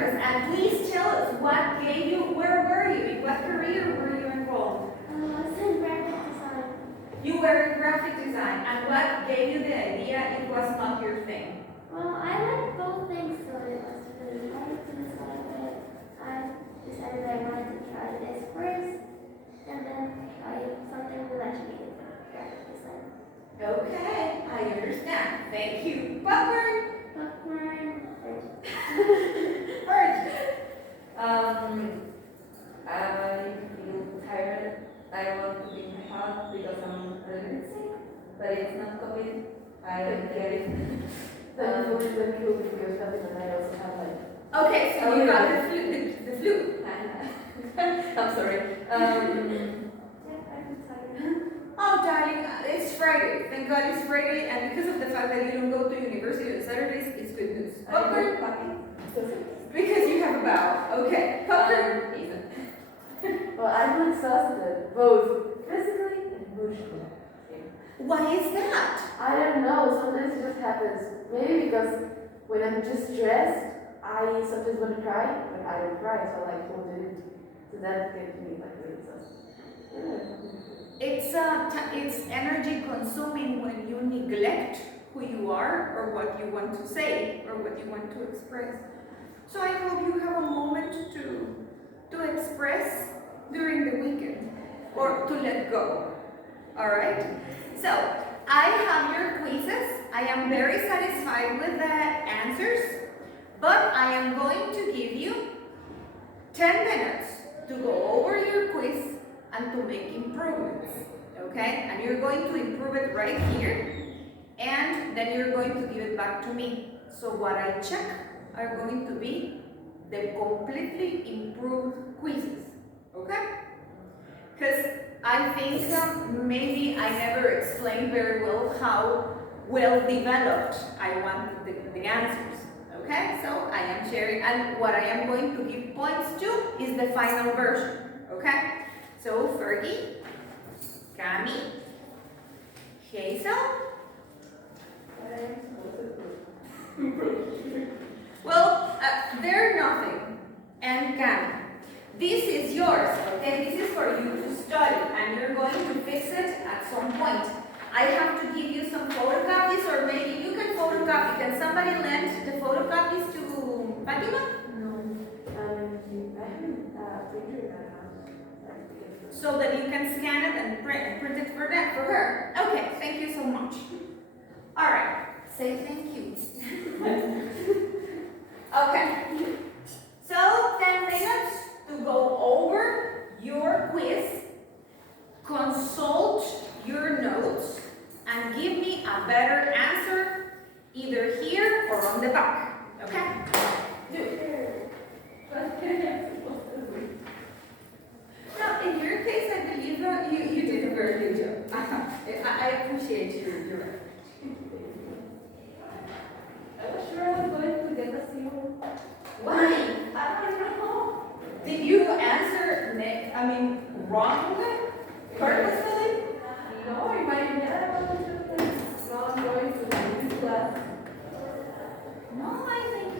nervous. And please tell us what gave you, where were you? In what career were you enrolled? I was in graphic design. You were in graphic design. And what gave you the idea it was not your thing? Well, I like both things, so it was really hard to decide, but I decided I wanted to try this first, and then try something related to graphic design. Okay, I understand. Thank you. Popcorn. Popcorn. Art. I feel tired. I want to be in my house because I'm a little bit sick, but it's not COVID. I don't get it. Then you would have killed because something that I also have like. Okay, so you got the flu. I'm sorry. Yeah, I'm tired. Oh, darling, it's Friday. Thank God it's Friday, and because of the fact that you don't go to university on Saturdays, it's good news. Popcorn? Because you have a vow. Okay. Popcorn? Well, I'm exhausted, both physically and emotionally. Why is that? I don't know, sometimes it just happens. Maybe because when I'm just stressed, I sometimes want to cry, but I don't cry, so I like hold it in. So that gets me like really exhausted. It's energy consuming when you neglect who you are or what you want to say or what you want to express. So I hope you have a moment to express during the weekend or to let go. All right? So I have your quizzes. I am very satisfied with the answers, but I am going to give you 10 minutes to go over your quiz and to make improvements, okay? And you're going to improve it right here, and then you're going to give it back to me. So what I check are going to be the completely improved quizzes, okay? Because I think maybe I never explained very well how well developed I want the answers, okay? So I am sharing, and what I am going to give points to is the final version, okay? So Fergie, Cami, Hazel. Well, they're nothing. And Cami. This is yours, okay? This is for you to study, and you're going to fix it at some point. I have to give you some photocopies, or maybe you can photocopy. Can somebody lend the photocopies to Fatima? No. I haven't printed that out. So that you can scan it and print it for her. Okay, thank you so much. All right, say thank you. Okay, so 10 minutes to go over your quiz, consult your notes, and give me a better answer either here or on the back. Okay? Do it. Now, in your case, I believe you did a very good job. I appreciate your effort. I was sure I was going to get a C. Why? I don't know. Did you answer wrongly? Purposefully? No, in my head I was just like, no, I'm going to this class. No, I think.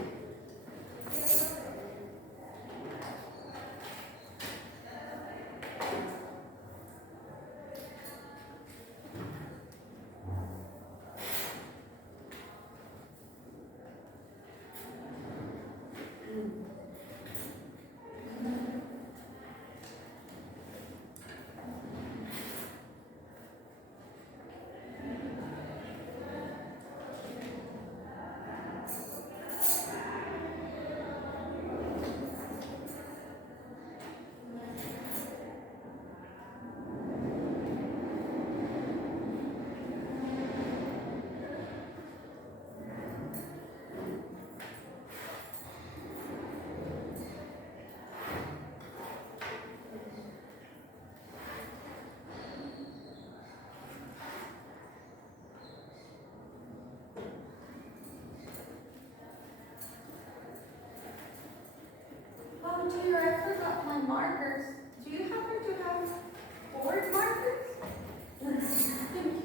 Oh dear, I forgot my markers. Do you happen to have board markers? Thank you.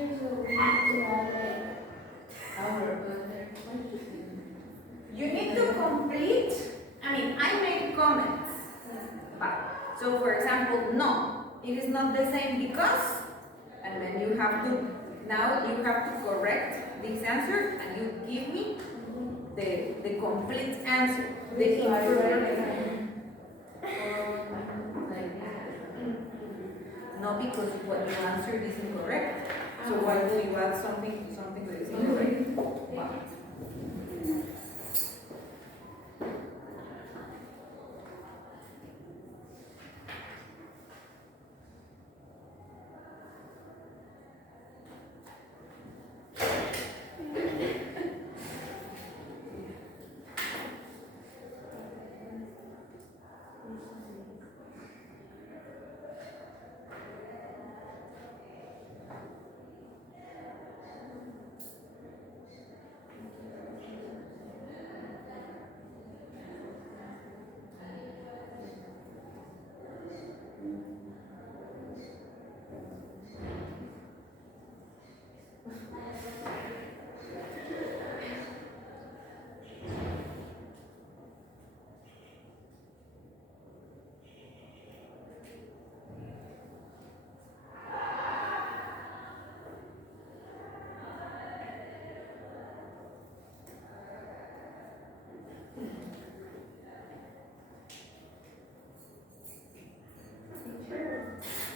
Teachers will need to have like Our brother. You need to complete, I made comments. So for example, no, it is not the same because, and then you have to correct this answer and you give me the complete answer. The information. No, because what you answered is incorrect. So why do you add something to something that is incorrect? Wow.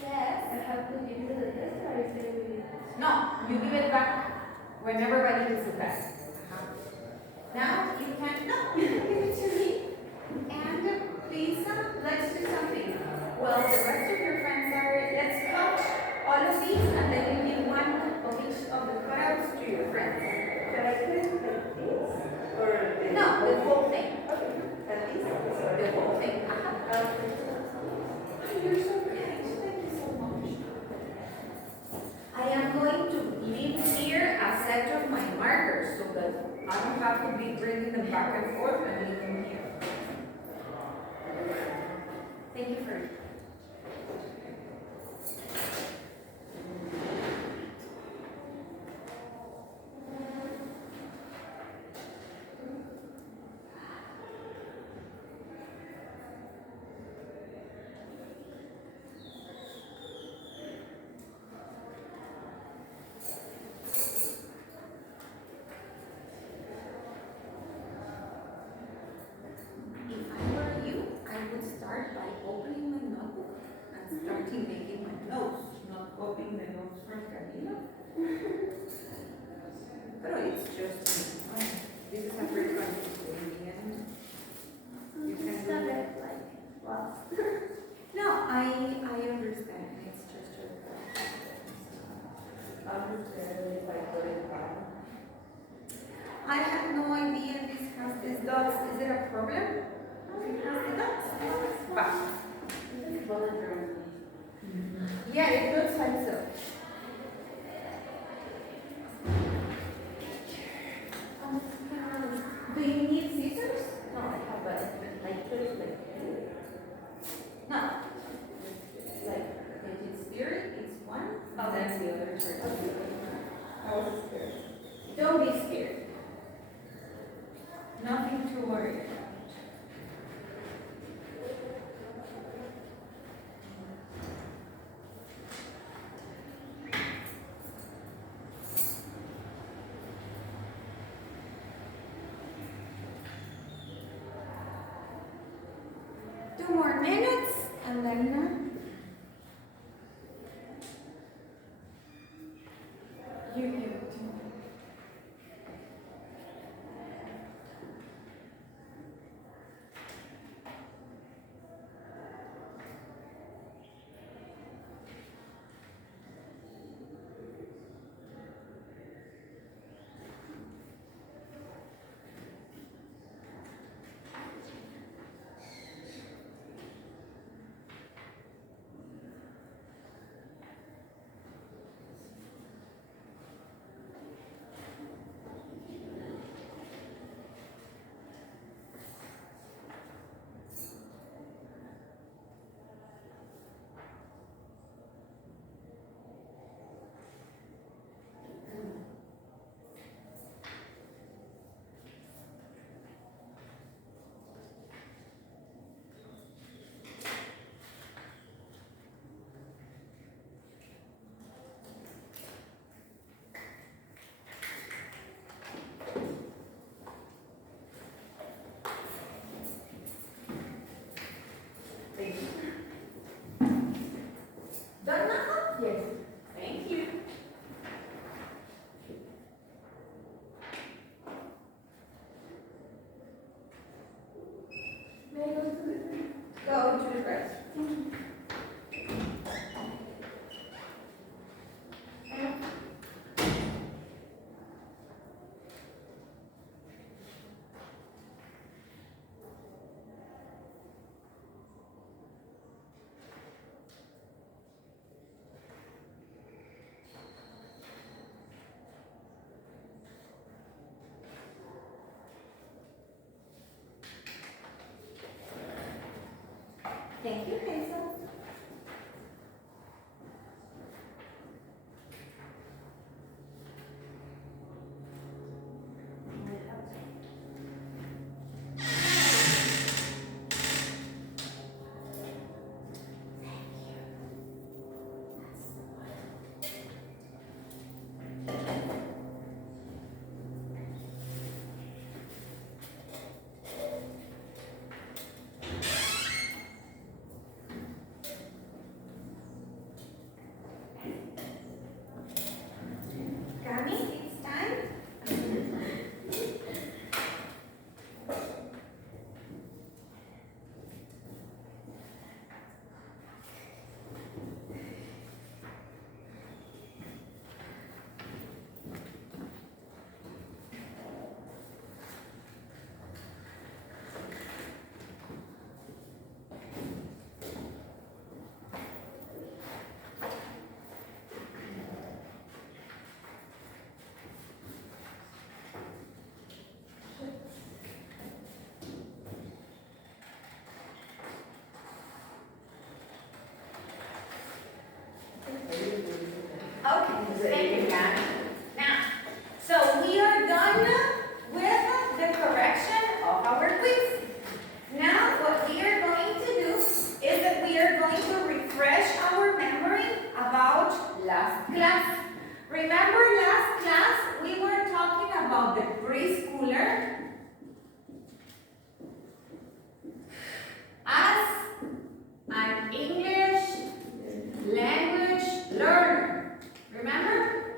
Yes. I have to give you the test or I say we. No, you give it back when everybody gives it back. Now you can, no, you give it to me. And please, let's do something. Well, the rest of your friends are, let's count all of these and then you give one of each of the cutouts to your friends. Can I put it like this? Or the No, the whole thing. Okay. At least. The whole thing. You're so kind. Thank you so much. I am going to leave here a set of my markers so that I don't have to be bringing them back and forth and leave them here. Thank you for. If I were you, I would start by opening my notebook and starting making my notes, not copying the notes from Camila. But it's just, this is a great one. In the end, you can It's do not it. like lost. No, I understand. It's just your I'm just if I put it back. I have no idea this has these dots. Is it a problem? It has the dots. But, Bullet journal. yeah, it looks like so. Do you need scissors? No, I have a, like, put it like this. No. Like, If it's spirit, it's one. oh, That's the other church. I was scared. Don't be scared. Nothing to worry about. Two more minutes and then you give it to me. Thank you, Hazel. Gami, it's time. Okay, thank you, Gami. Now, so we are done with the correction of our quiz. Now, what we are going to do is that we are going to refresh our memory about last class. Remember last class, we were talking about the preschooler as an English language learner. Remember?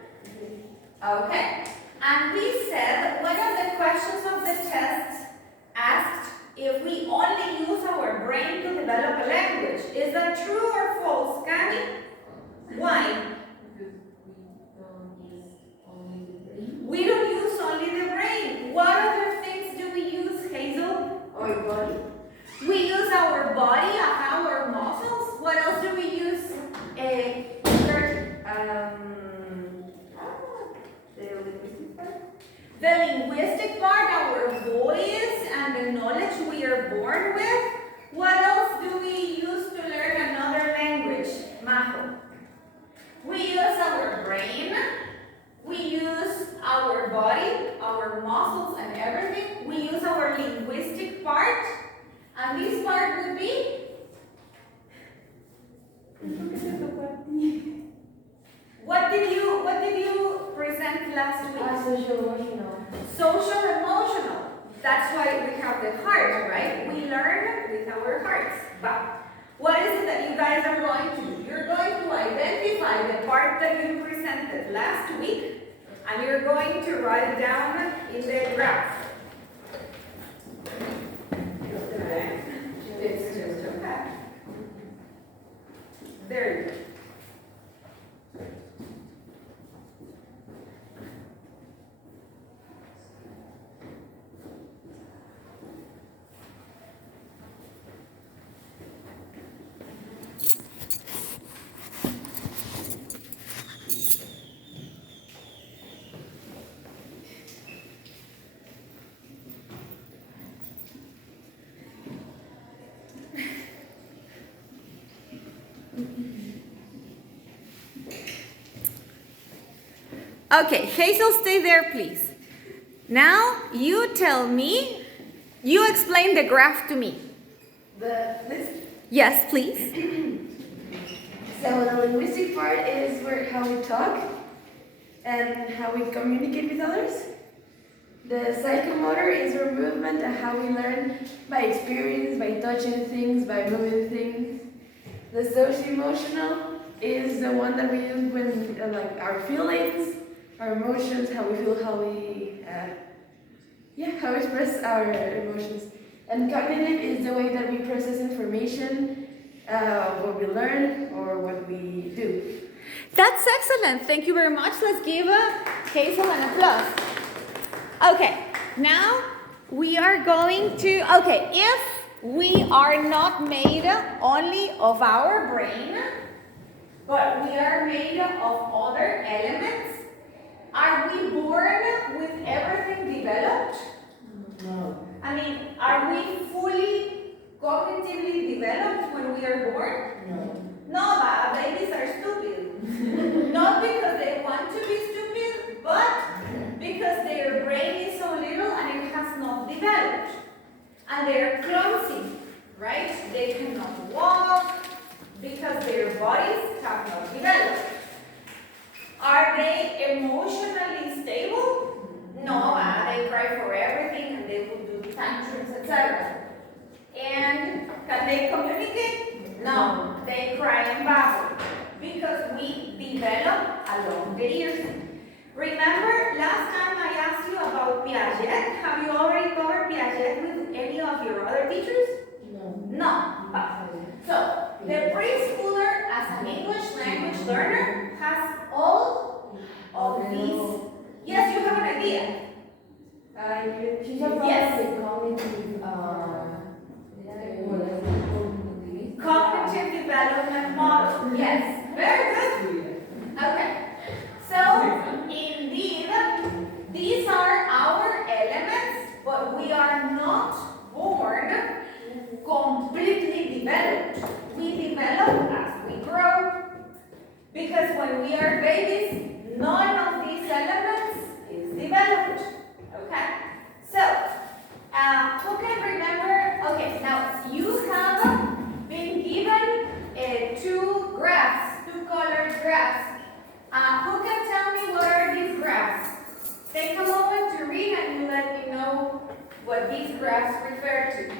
Okay. And we said one of the questions of the test asked if we only use our brain to develop a language. Is that true or false, Cami? Why? We don't use only the brain. What other things do we use, Hazel? Our body. We use our body, our muscles. What else do we use? The linguistic part, our voice and the knowledge we are born with. What else do we use to learn another language, Majo? We use our brain. We use our body, our muscles and everything. We use our linguistic part. And this part would be? What did you present last week? Social emotional. Social emotional. That's why we have the heart, right? We learn with our hearts. But what is it that you guys are going to do? You're going to identify the part that you presented last week, and you're going to write it down in the graph. Okay. It's just a fact. There you go. Okay, Hazel, stay there, please. Now, you tell me, you explain the graph to me. The list. Yes, please. So the linguistic part is how we talk and how we communicate with others. The psychomotor is our movement and how we learn by experience, by touching things, by moving things. The socio-emotional is the one that we use when, like, our feelings, our emotions, how we feel, how we express our emotions. And cognitive is the way that we process information, what we learn or what we do. That's excellent. Thank you very much. Let's give Hazel an applause. Okay, now we are going to, if we are not made only of our brain, but we are made of other elements, are we born with everything developed? No. I mean, are we fully cognitively developed when when we are born? No. No, but babies are stupid. Not because they want to be stupid, but because their brain is so little and it has not developed. And they're clumsy, right? They cannot walk because their bodies have not developed. Are they emotionally stable? No, they cry for everything and they will do tantrums, etc. And can they communicate? No, they cry and babble because we develop along the years. Remember last time I asked you about Piaget? Have you already covered Piaget with any of your other teachers? No. No. So, the preschooler as an English language learner has all of these. Yes, you have an idea. She's about Yes. the cognitive, Cognitive development model. Yes, very good. Okay. So, indeed, these are our elements, but we are not born completely developed. We develop as we grow. Because when we are babies, none of these elements is developed. Okay? So, who can remember? Okay, now you have been given two graphs, two colored graphs. Who can tell me what are these graphs? Take a moment to read and you let me know what these graphs refer to.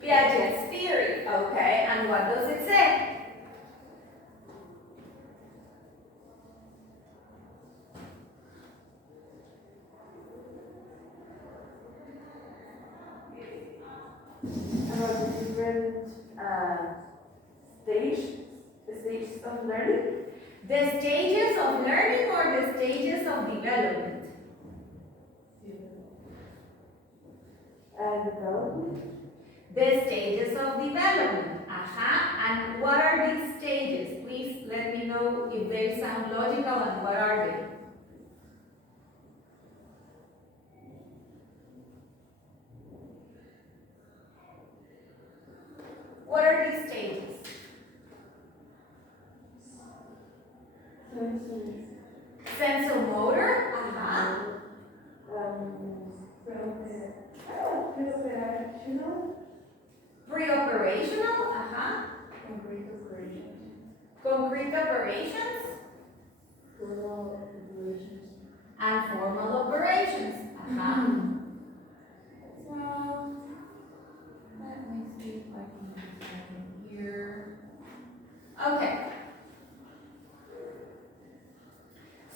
Piaget's theory. Okay, and what does it say? About the different stages of learning. The stages of learning or the stages of development? Development. The stages of development. And what are these stages? Please let me know if they sound logical and what are they? What are these stages? Sensomotor. Pre-operational. Concrete operations. Concrete operations. Formal operations. And formal operations. So, let me see if I can do something here. Okay.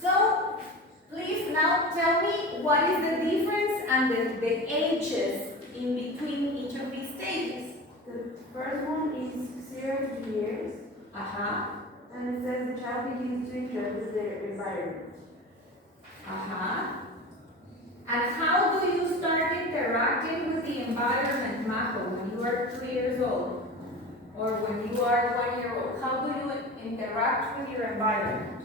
So, please now tell me what is the difference and the ages in between each of these stages. The first one is 0 to years, and it says the child begins to interact with their environment. And how do you start interacting with the environment, Majo, when you are 2 years old? Or when you are 1 year old? How do you interact with your environment?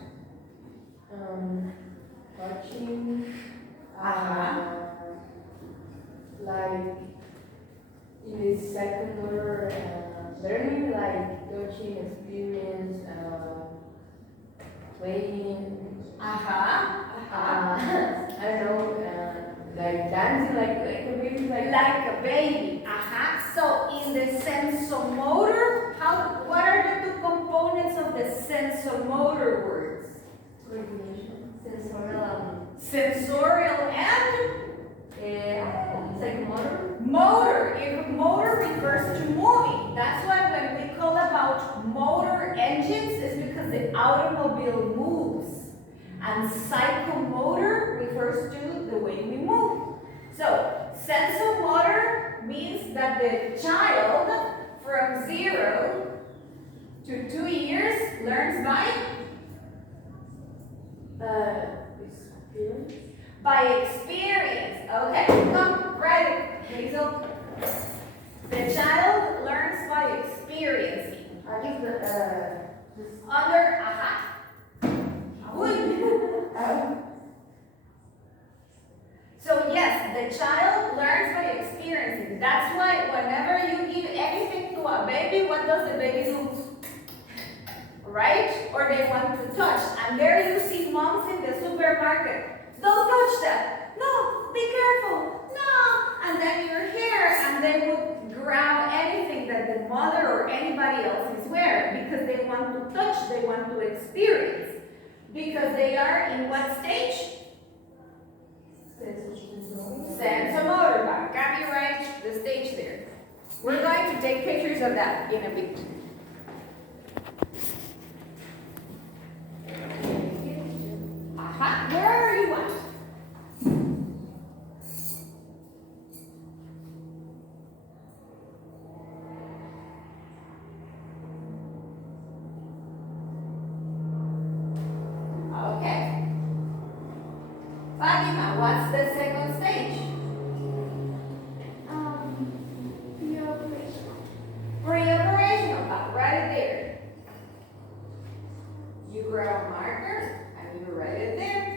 Watching, like in the second order learning, like touching, experience, playing. I don't know, like dancing, like a baby, Like a baby. So in the sensomotor, what are the two components of the sensomotor words? coordination, sensorial, Sensorial and psychomotor. motor. If motor refers to moving. That's why when we call about motor engines, it's because the automobile moves. And psychomotor refers to the way we move. So, sensomotor means that the child from 0 to 2 years learns by Experience. By experience. Okay, come, write it, Hazel. The child learns by experiencing. Under, So yes, the child learns by experiencing. That's why whenever you give anything to a does the baby do? Right? Or they want to touch. And there you see moms in the supermarket. Don't touch that. No, be careful. No. And then your hair, and they would grab anything that the mother or anybody else is wearing because they want to touch, they want to experience. Because they are in what stage? Sensomotor. Copyright the stage there. We're going to take pictures of that in a bit. Aha, where are you at? Okay. Fatima, what's the second stage? Pre-operational. Pre-operational. Write it there. You grab a marker and you write it there.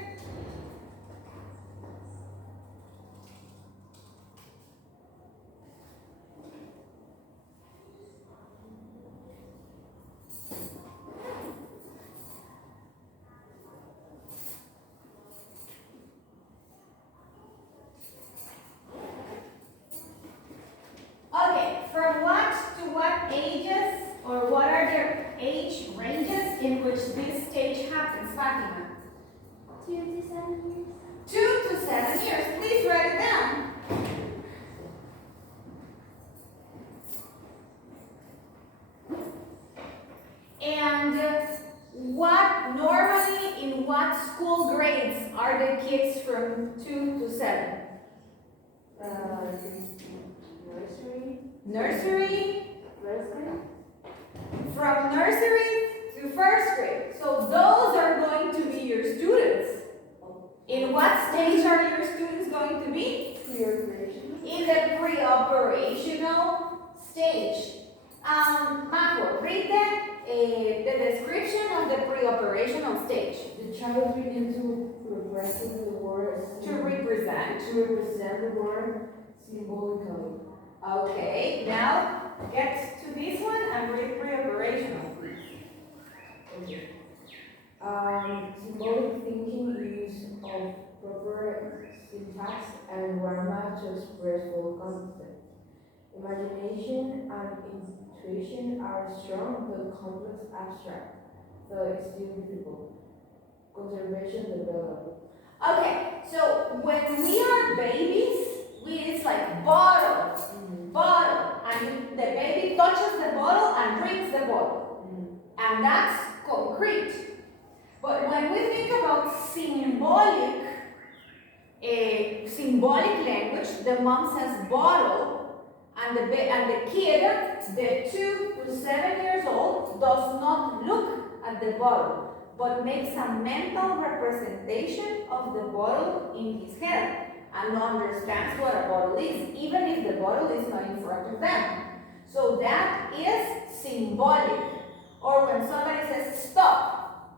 Okay, from what to what ages, or what are their age ranges in which this stage happens, Fatima? 2 to 7 years. 2 to 7 years. Please write it down. And what normally in what school grades are the kids from 2 to 7? Nursery. Nursery. First grade. From nursery to first grade. So those are going to be your students. In what stage are your students going to be? Pre-operation. In the pre-operational stage. Marco, read the description of the pre-operational stage. The child begins to represent the word To represent. the word symbolically. Okay, now get to this one and read pre-operational. Symbolic thinking use of proper syntax and grammar to express full concept. Imagination and intuition are strong but complex abstract, though it's still difficult. Conservation developed. Okay, so when we are babies, it's like bottle, bottle, and the baby touches the bottle and drinks the bottle. And that's concrete. But when we think about symbolic language, the mom says bottle, and the kid, the 2 to 7 years old, does not look at the bottle, but makes a mental representation of the bottle in his head and understands what a bottle is, even if the bottle is not in front of them. So that is symbolic. Or when somebody says stop,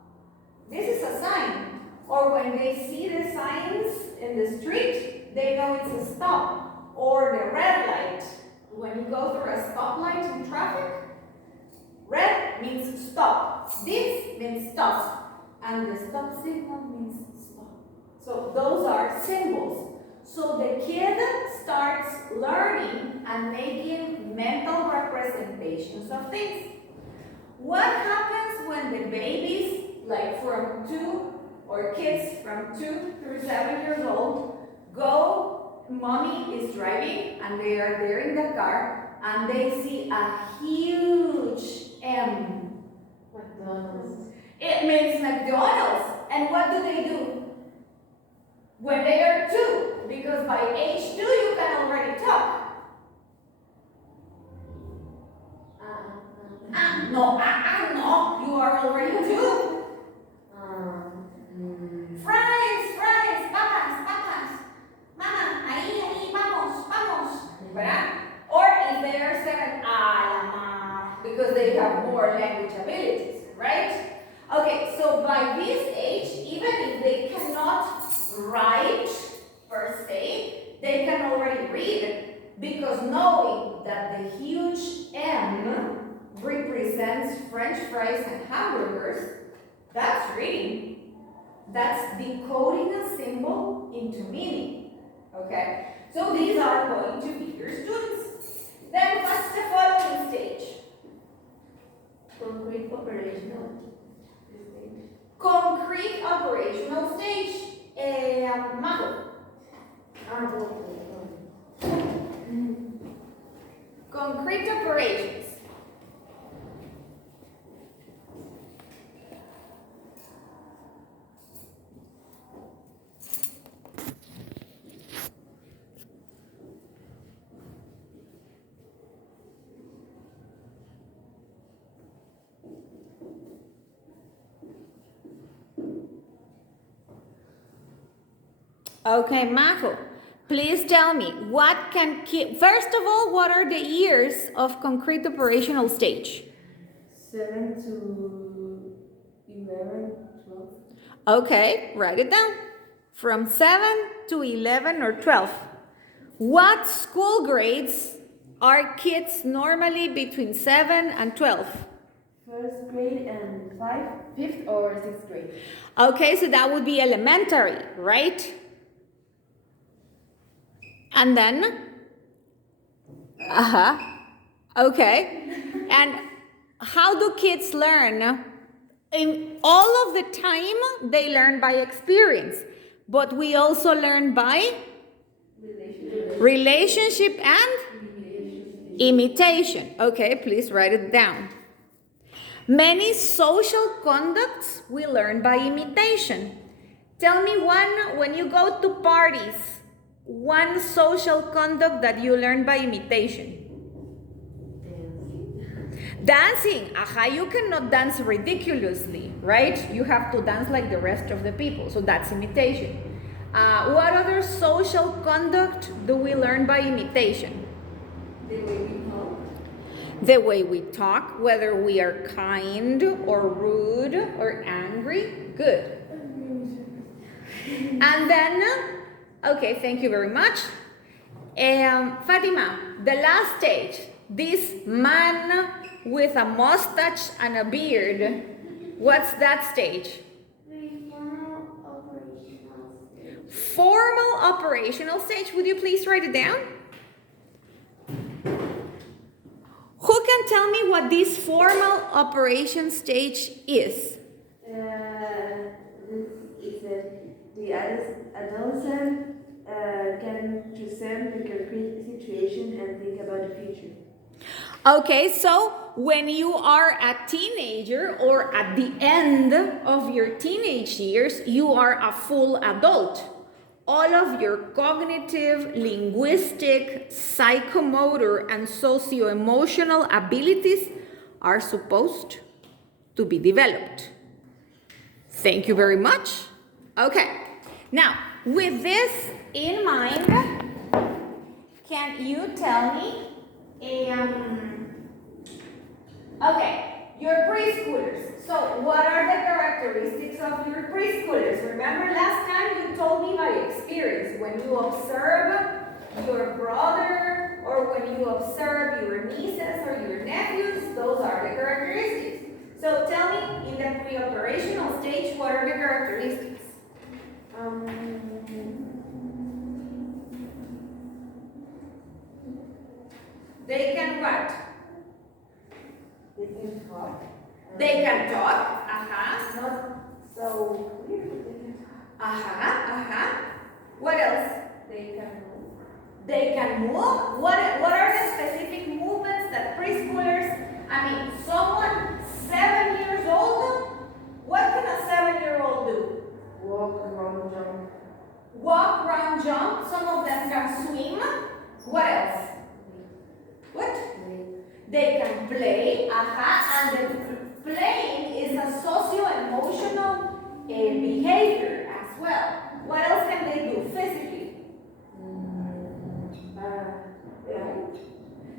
this is a sign. Or when they see the signs in the street, they know it's a stop. Or the red light. When you go through a stoplight in traffic, red means stop. This means stop. And the stop signal means stop. So those are symbols. So the kid starts learning and making mental representations of things. What happens when the babies, like from 2, or kids from 2 through 7 years old, go, mommy is driving, and they are there in the car, and they see a huge M. McDonald's. It means McDonald's. And what do? When they are 2, because by age 2 you can already talk. No, you are already 2. Fries, papas. Mama, ahí, vamos. ¿Verdad? Or if they are 7, because they have more language abilities, right? Okay, so by this age, even if they cannot write per se, they can already read, because knowing that the huge M French fries and hamburgers, that's reading. That's decoding a symbol into meaning. Okay? So these are going to be your students. Then what's the following stage? Concrete operational stage. Concrete operational stage. Mago. Concrete operations. Okay, Majo, please tell me, what can first of all, what are the years of concrete operational stage? 7 to 11, 12. Okay, write it down. From 7 to 11 or 12. What school grades are kids normally between 7 and 12? First grade and 5th or 6th grade. Okay, so that would be elementary, right? And then? Okay. And how do kids learn? In all of the time, they learn by experience. But we also learn by relationship and imitation. Okay, please write it down. Many social conducts we learn by imitation. Tell me one, when you go to parties, one social conduct that you learn by imitation. Dancing. You cannot dance ridiculously, right? You have to dance like the rest of the people. So that's imitation. What other social conduct do we learn by imitation? The way we talk. The way we talk, whether we are kind or rude or angry. Good. And then, okay, thank you very much. Fatima, the last stage, this man with a mustache and a beard, what's that stage? The formal operational stage. Formal operational stage. Would you please write it down? Who can tell me what this formal operation stage is? This is the adolescent can present the concrete situation and think about the future. Okay, so when you are a teenager or at the end of your teenage years, you are a full adult. All of your cognitive, linguistic, psychomotor, and socio-emotional abilities are supposed to be developed. Thank you very much. Okay, now with this in mind, can you tell me, okay, your preschoolers. So what are the characteristics of your preschoolers? Remember last time you told me by experience, when you observe your brother or when you observe your nieces or your nephews, those are the characteristics. So tell me, in the pre-operational stage, what are the characteristics? They can what? They can talk. They can talk. Not so weird. What else? They can move. They can move. What are the specific movements that preschoolers, someone 7 years old, what can a 7-year-old do? Walk around, jump. Walk, run, jump. Some of them can swim. What else? What? They can play. And the playing is a socio-emotional behavior as well. What else can they do physically?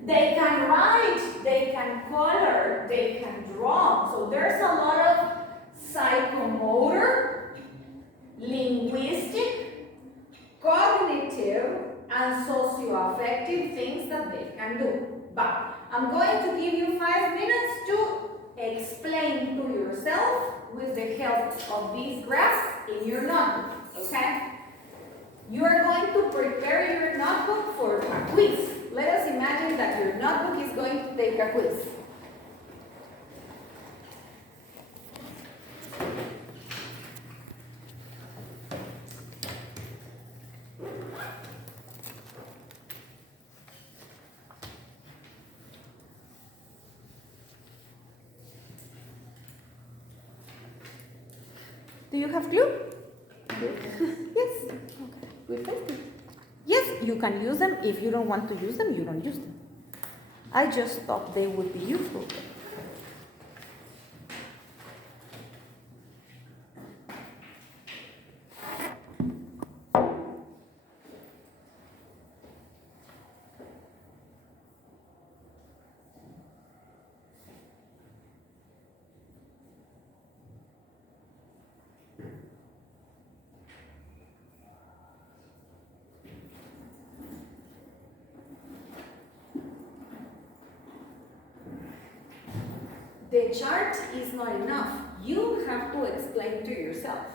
They can write, they can color, they can draw. So there's a lot of psychomotor, linguistic, cognitive, and socio-affective things that they can do. But I'm going to give you 5 minutes to explain to yourself with the help of these graphs in your notebook, okay? You are going to prepare your notebook for a quiz. Let us imagine that your notebook is going to take a quiz. Do you have glue? Yes. Okay. We paste it. Yes, you can use them. If you don't want to use them, you don't use them. I just thought they would be useful. The chart is not enough. You have to explain to yourself.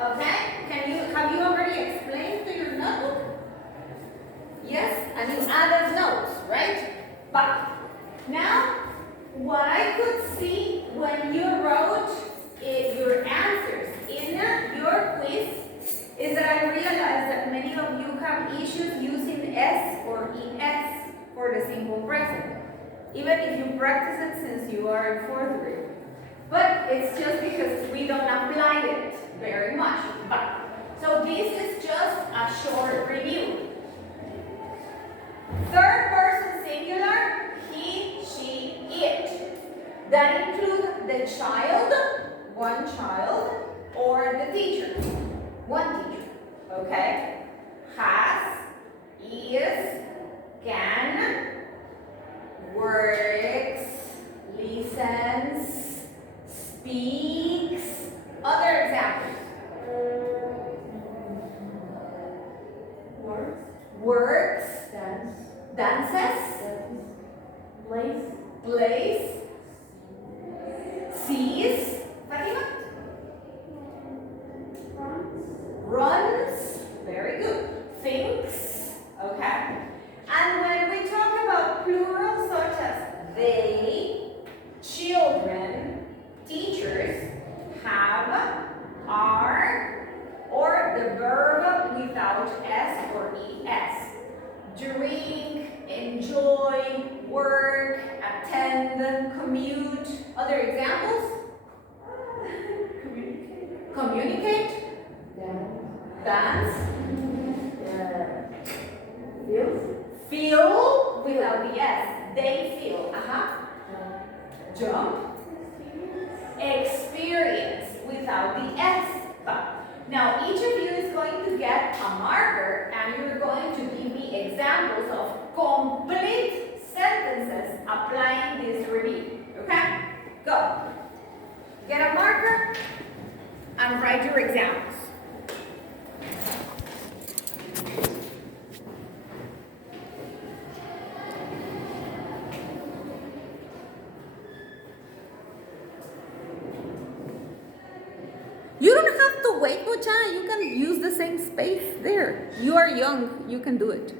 Okay? Have you already explained to your notebook? Yes, and you added notes, right? But now, what I could see when you wrote your answers in your quiz is that I realized that many of you have issues using S or ES for the simple present, even if you practice it since you are in 4th grade. But it's just because we don't apply it very much. So this is just a short review. 3rd person singular, he, she, it. That includes the child, one child, or the teacher, one teacher. Okay? Has, is, can, works, listens, speaks. Other examples. Works. Dances. Plays. Sees. Fatima? Runs. Very good. Thinks. Okay. And when we talk about plurals such as they, children, teachers, have, are, or the verb without S or ES. Drink, enjoy, work, attend, commute. Other examples? Communicate. Dance. Feel without the S. They feel. Jump. Experience without the S. Now each of you is going to get a marker and you're going to give me examples of complete sentences applying this review. Okay? Go. Get a marker and write your examples. You don't have to wait, Mocha. You can use the same space there. You are young. You can do it.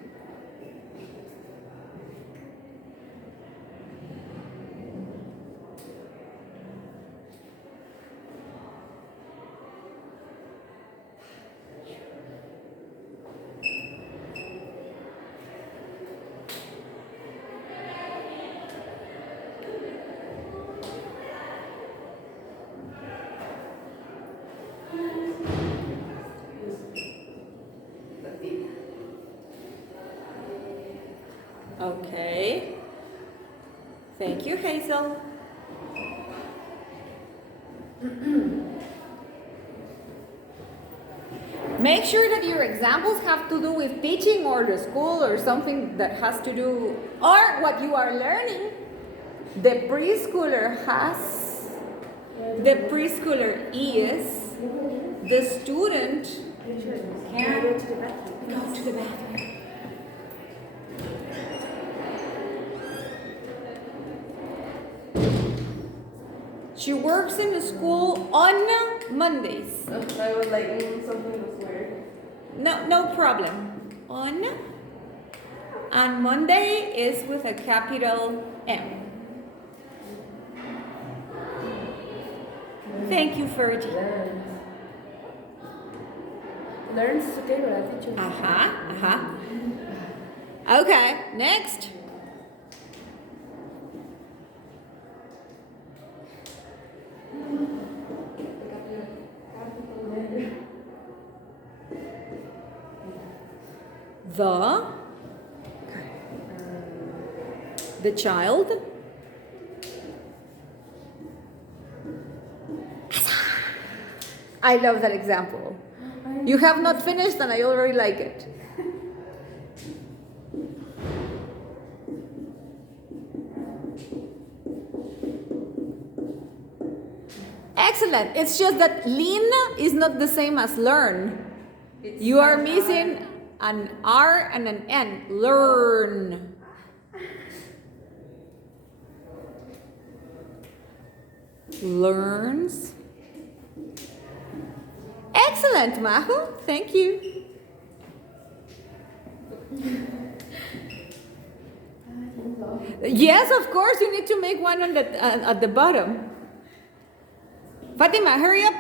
Okay. Thank you, Hazel. Make sure that your examples have to do with teaching or the school or something that has to do, or what you are learning. The preschooler has, the preschooler is, the student can go to the bathroom. She works in the school on Mondays. I was like, something was weird. No problem. On. And Monday is with a capital M. Thank you, Fergie. Learns is okay, but I teach you. Okay, next. The child. I love that example. You have not finished and I already like it. Excellent. It's just that lean is not the same as learn. You are missing an R and an N. Learn. Learns. Excellent, Majo. Thank you. Yes, of course. You need to make one on the at the bottom. Fatima, hurry up.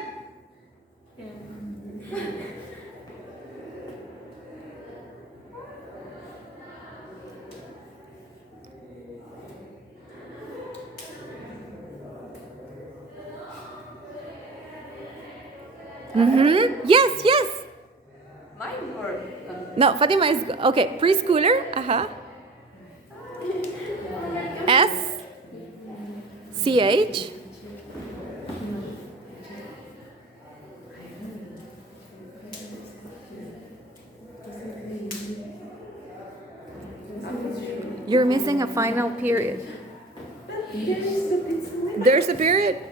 Yes, yes. Mine or No, Fatima is okay. Preschooler. S C H. You're missing a final period. There's a period.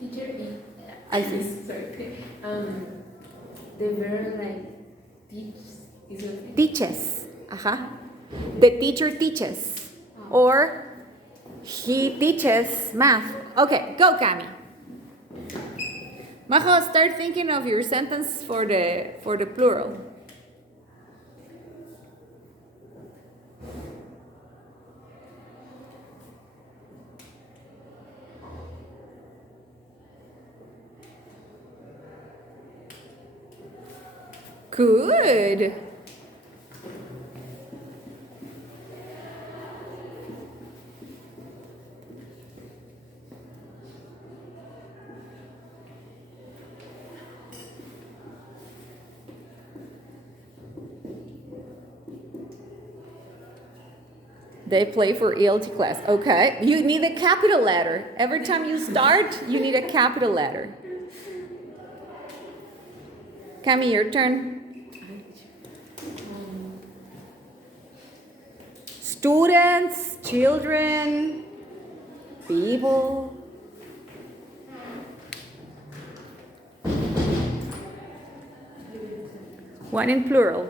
Teacher, I see. sorry. The verb like teach is okay. Teaches. The teacher teaches. Or he teaches math. Okay, go, Cami. Majo, start thinking of your sentence for the plural. Good. They play for ELT class. Okay. You need a capital letter. Every time you start, you need a capital letter. Cami, your turn. Students, children, people. One in plural.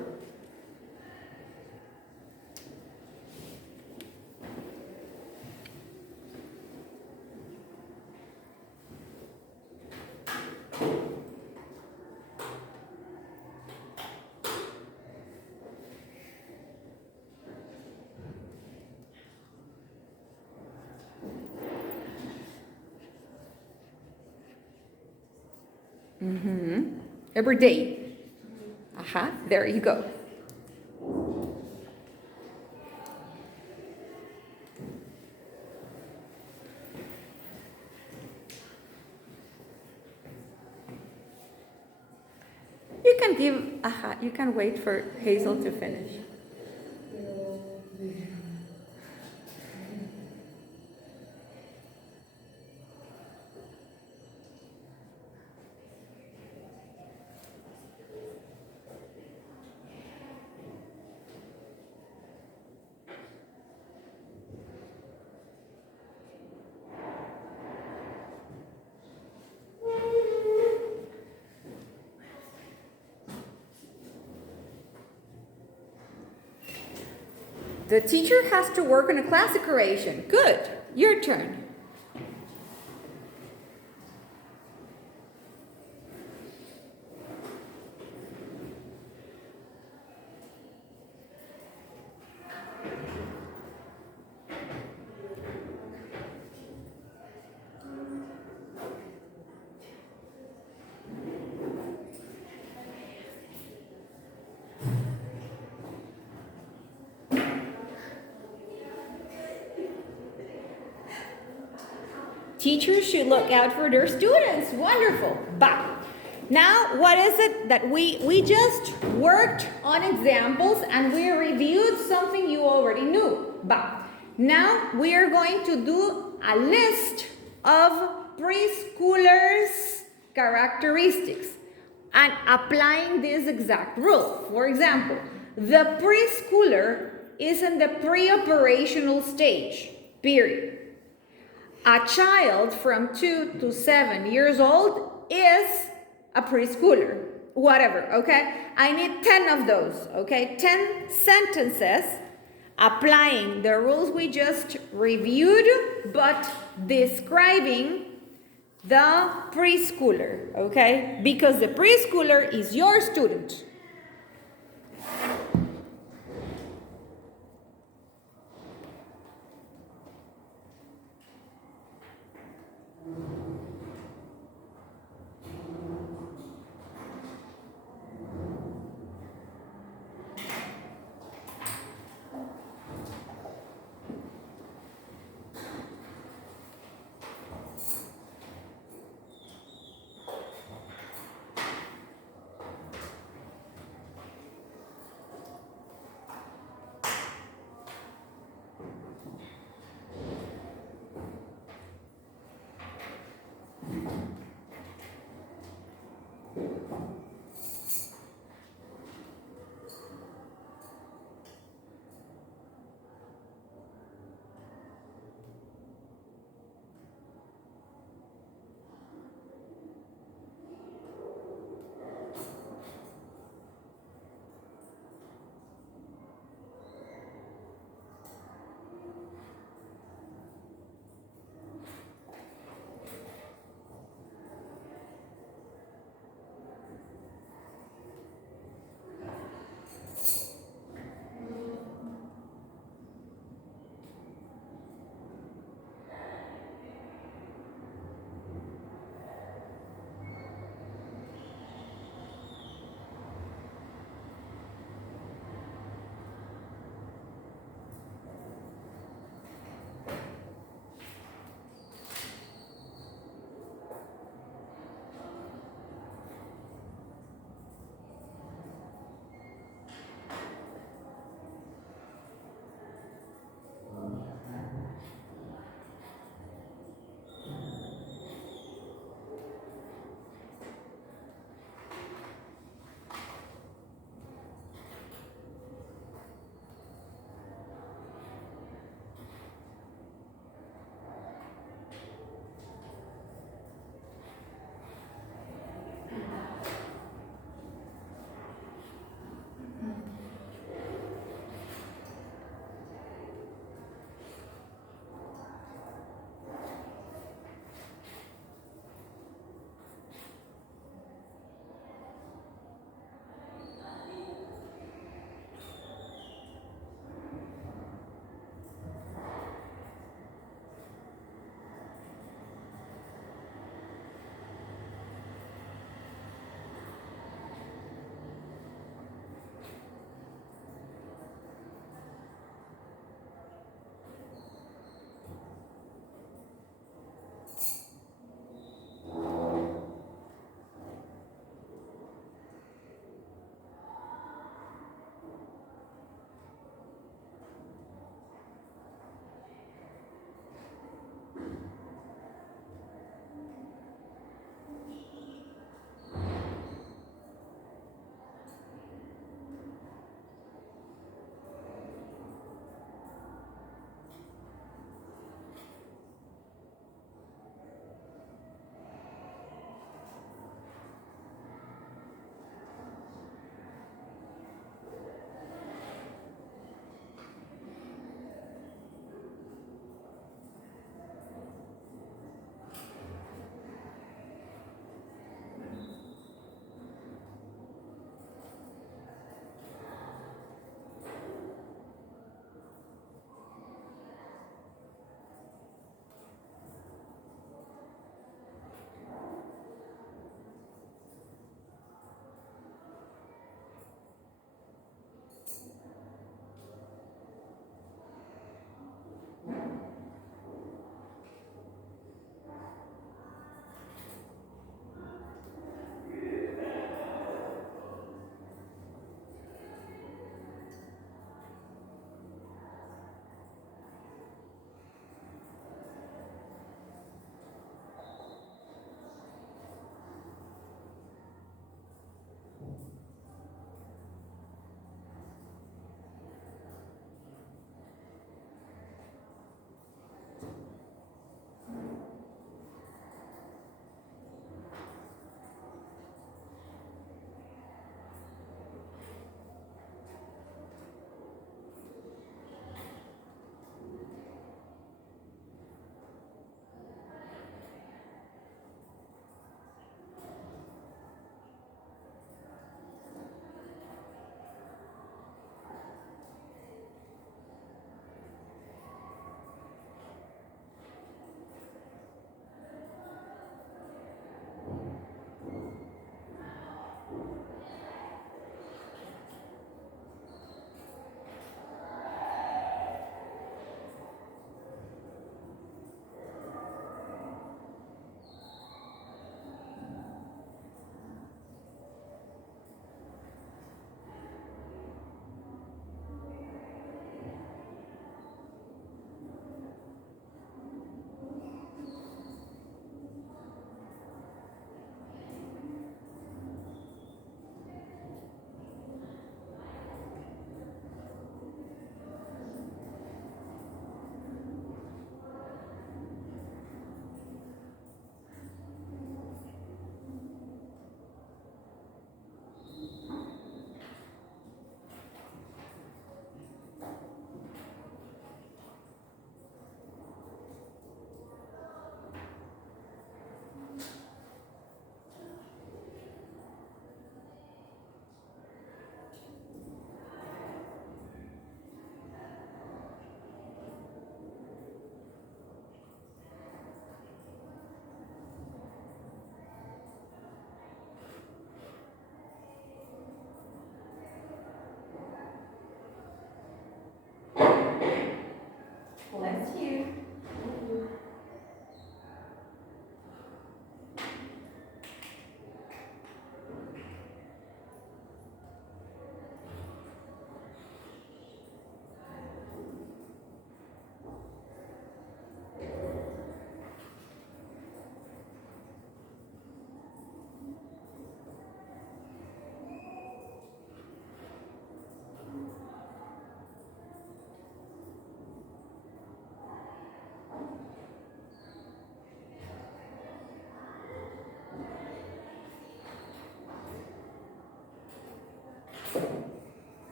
Every day. There you go. You can give, you can wait for Hazel to finish. The teacher has to work on a class decoration. Good. Your turn. Teachers should look out for their students. Wonderful. But now, what is it that we just worked on examples and we reviewed something you already knew. But now we are going to do a list of preschoolers' characteristics and applying this exact rule. For example, the preschooler is in the pre-operational stage, period. A child from 2 to 7 years old is a preschooler, whatever, okay? I need 10 of those, okay? 10 sentences applying the rules we just reviewed, but describing The preschooler, okay? Because the preschooler is your student.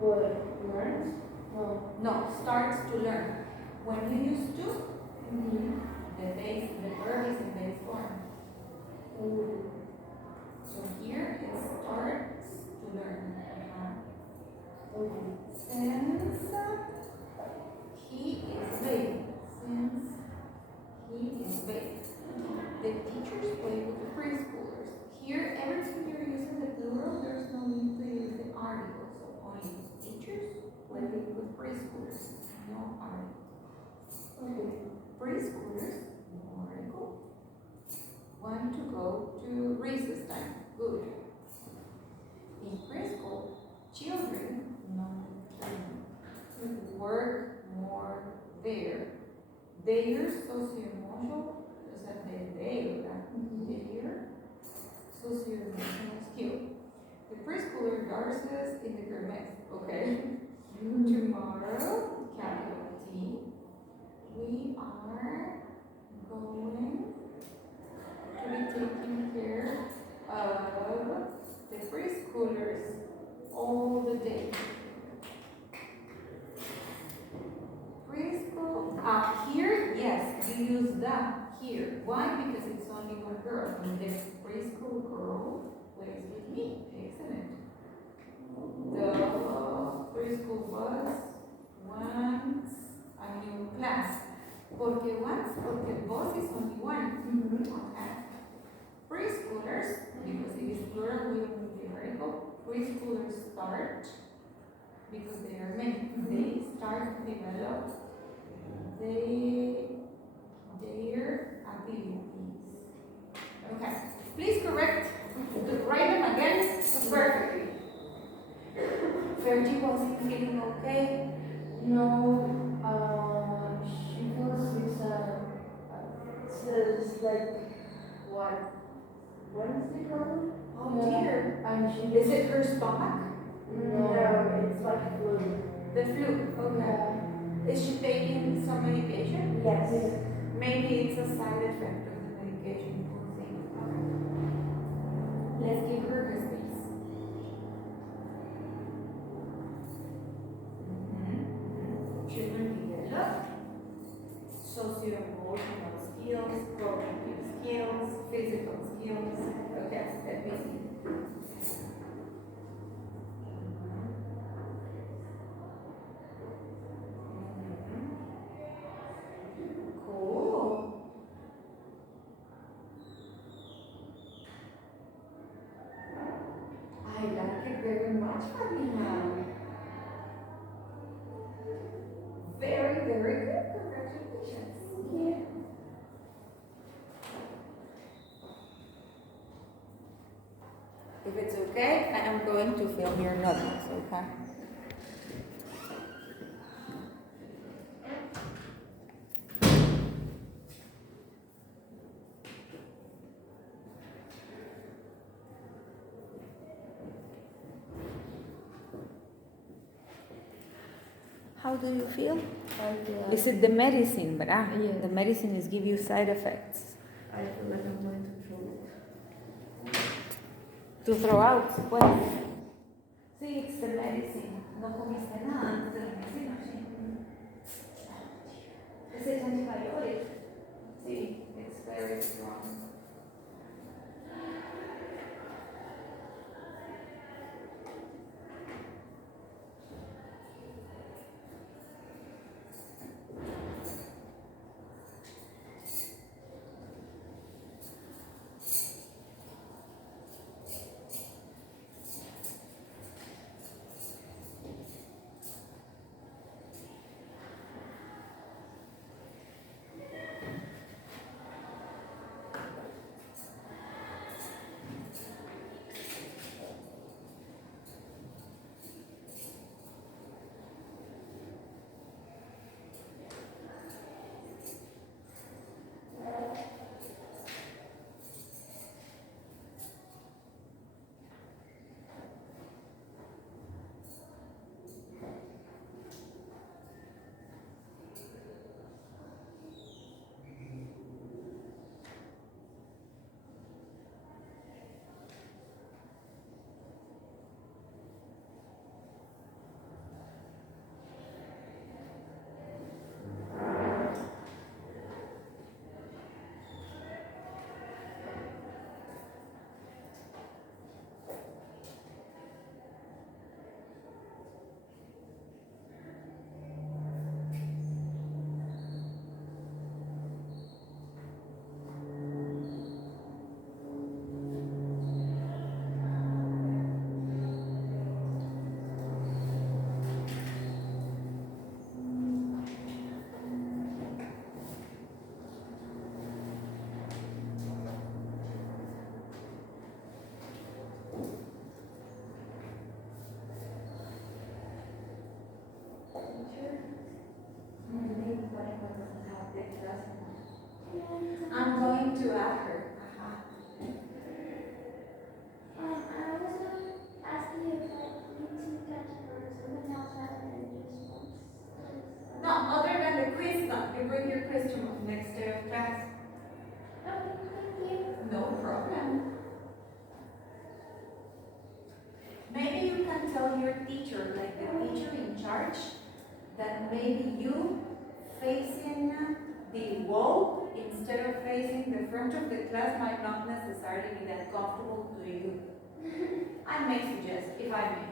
But learns? No. No, starts to learn. When you use to, the verb is in base form. So here it starts to learn. Since he is big. Since he is big. The teachers play with the preschoolers. Here, every time you're using the plural, there's no need to use the article. So only teachers play with preschoolers. No article. Preschoolers, no article. Want to go to recess time. Good. In preschool, children, no children, work more there. Their socio-emotional, o sea, their socio-emotional skill. The preschooler nurses in the Kermesse. Okay. Tomorrow, capital T, we are going to be taking care of the preschoolers all the day. Preschool, here, yes, you use the here. Why? Because it's only one girl, and the preschool girl plays with me. Excellent. The preschool bus wants a new class. Porque bus is only one. Okay. Preschoolers, because it is plural, we will be article. Preschoolers start, because they are many. They start to develop their abilities. Okay. Please write them again perfectly. Fergie wasn't feeling okay. No, she feels it's like what is it called? Oh dear. And she Is it her stomach? No, it's like flu. The flu. Okay. Is she taking some medication? Yes. Maybe it's a side effect of the medication. Okay. Let's give her her space. Children develop socio-emotional skills, cognitive skills, physical skills. Okay, let me see. Cool. I like it very much, Fatima. Very, very good. Congratulations. Yeah. If it's okay, I am going to film your notebooks, okay? How do you feel? Is it the medicine? But Yes. the medicine is give you side effects. I feel like I'm going to throw it. To throw out? Well, sí, it's the medicine. No comiste nada antes de la medicina, sí. Ese es antibiotic. Sí, it's very strong. teacher. Maybe Fatima doesn't have the class. I'm going to ask her. I was asking you if I need to touch or something else happened and just once. No, other than the quiz, no. You bring your quiz to next day of class. Okay, thank you. No problem. Maybe you can tell your teacher, like the teacher in charge, that maybe you facing the wall instead of facing the front of the class might not necessarily be that comfortable to you. I may suggest, if I may.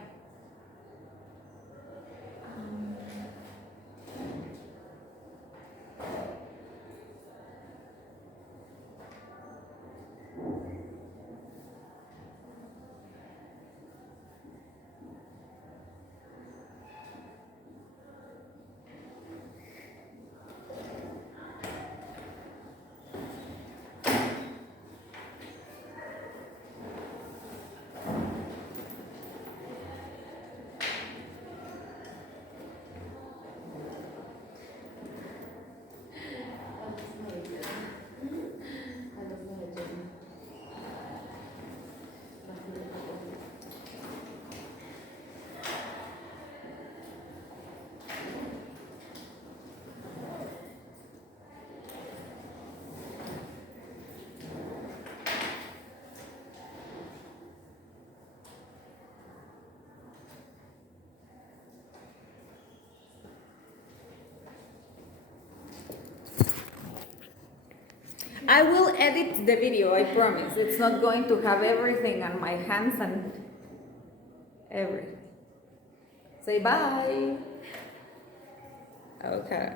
I will edit the video, I promise. It's not going to have everything on my hands and everything. Say bye. Okay.